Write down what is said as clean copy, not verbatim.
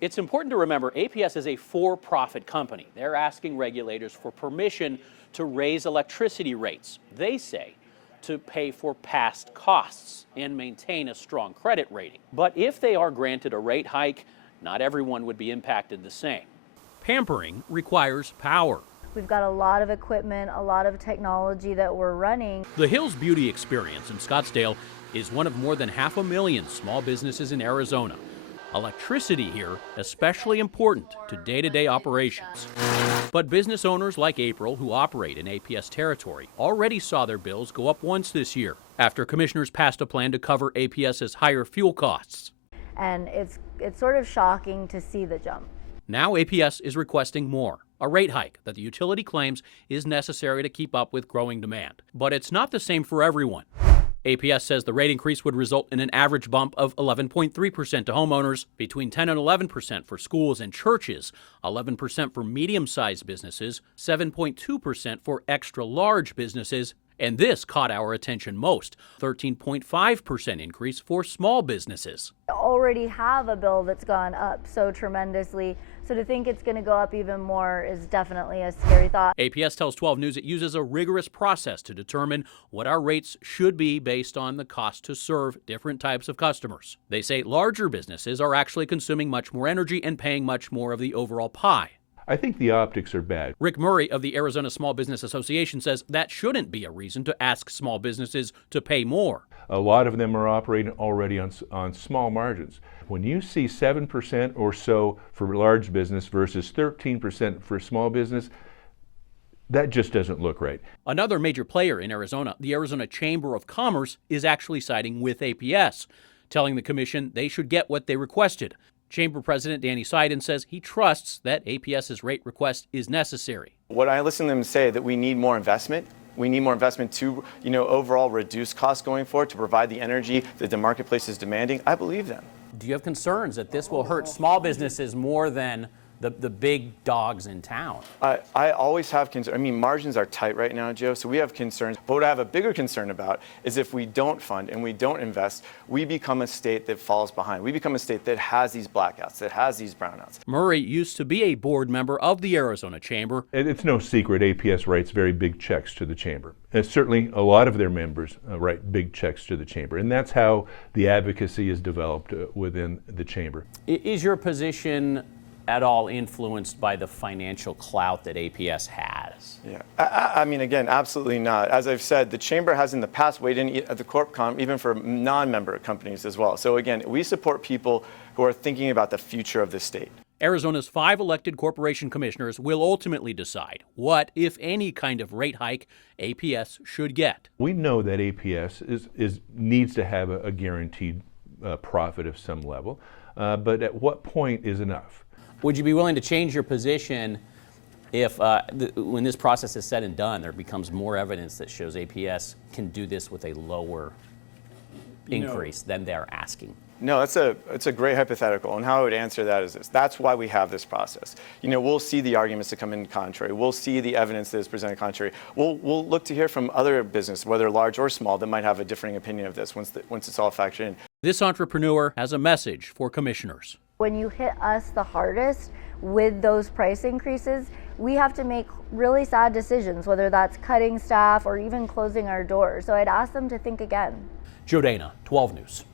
It's important to remember APS is a for-profit company. They're asking regulators for permission to raise electricity rates. They say to pay for past costs and maintain a strong credit rating. But if they are granted a rate hike, not everyone would be impacted the same. Pampering requires power. We've got a lot of equipment, a lot of technology that we're running. The Hills Beauty Experience in Scottsdale is one of more than 500,000 small businesses in Arizona. Electricity here especially important to day-to-day operations. But business owners like April, who operate in APS territory, already saw their bills go up once this year after commissioners passed a plan to cover APS's higher fuel costs. And it's sort of shocking to see the jump. Now APS is requesting more, a rate hike that the utility claims is necessary to keep up with growing demand. But it's not the same for everyone. APS says the rate increase would result in an average bump of 11.3% to homeowners, between 10 and 11% for schools and churches, 11% for medium-sized businesses, 7.2% for extra-large businesses, and this caught our attention most, 13.5% increase for small businesses. We already have a bill that's gone up so tremendously, so to think it's going to go up even more is definitely a scary thought. APS tells 12 News it uses a rigorous process to determine what our rates should be based on the cost to serve different types of customers. They say larger businesses are actually consuming much more energy and paying much more of the overall pie. I think the optics are bad. Rick Murray of the Arizona Small Business Association says that shouldn't be a reason to ask small businesses to pay more. A lot of them are operating already on small margins. When you see 7% or so for large business versus 13% for small business, that just doesn't look right. Another major player in Arizona, the Arizona Chamber of Commerce, is actually siding with APS, telling the commission they should get what they requested. Chamber President Danny Seiden says he trusts that APS's rate request is necessary. What I listen to them say that we need more investment. We need more investment to, overall reduce costs going forward, to provide the energy that the marketplace is demanding. I believe them. Do you have concerns that this will hurt small businesses more than the big dogs in town? I always have concerns. I mean, margins are tight right now, Joe, so we have concerns. But what I have a bigger concern about is if we don't fund and we don't invest, we become a state that falls behind. We become a state that has these blackouts, that has these brownouts. Murray used to be a board member of the Arizona Chamber. It's no secret APS writes very big checks to the Chamber. And certainly a lot of their members write big checks to the Chamber. And that's how the advocacy is developed within the Chamber. Is your position at all influenced by the financial clout that APS has? Yeah, I mean, again, absolutely not. As I've said, the Chamber has in the past weighed in at the CorpCom, even for non-member companies as well. So again, we support people who are thinking about the future of the state. Arizona's 5 elected corporation commissioners will ultimately decide what, if any, kind of rate hike APS should get. We know that APS needs to have a guaranteed profit of some level, but at what point is enough? Would you be willing to change your position if, when this process is said and done, there becomes more evidence that shows APS can do this with a lower increase than they're asking? No, it's a great hypothetical, and how I would answer that is this. That's why we have this process. We'll see the arguments that come in contrary. We'll see the evidence that is presented contrary. We'll look to hear from other business, whether large or small, that might have a differing opinion of this once it's all factored in. This entrepreneur has a message for commissioners. When you hit us the hardest with those price increases, we have to make really sad decisions, whether that's cutting staff or even closing our doors. So I'd ask them to think again. Joe Dana, 12 News.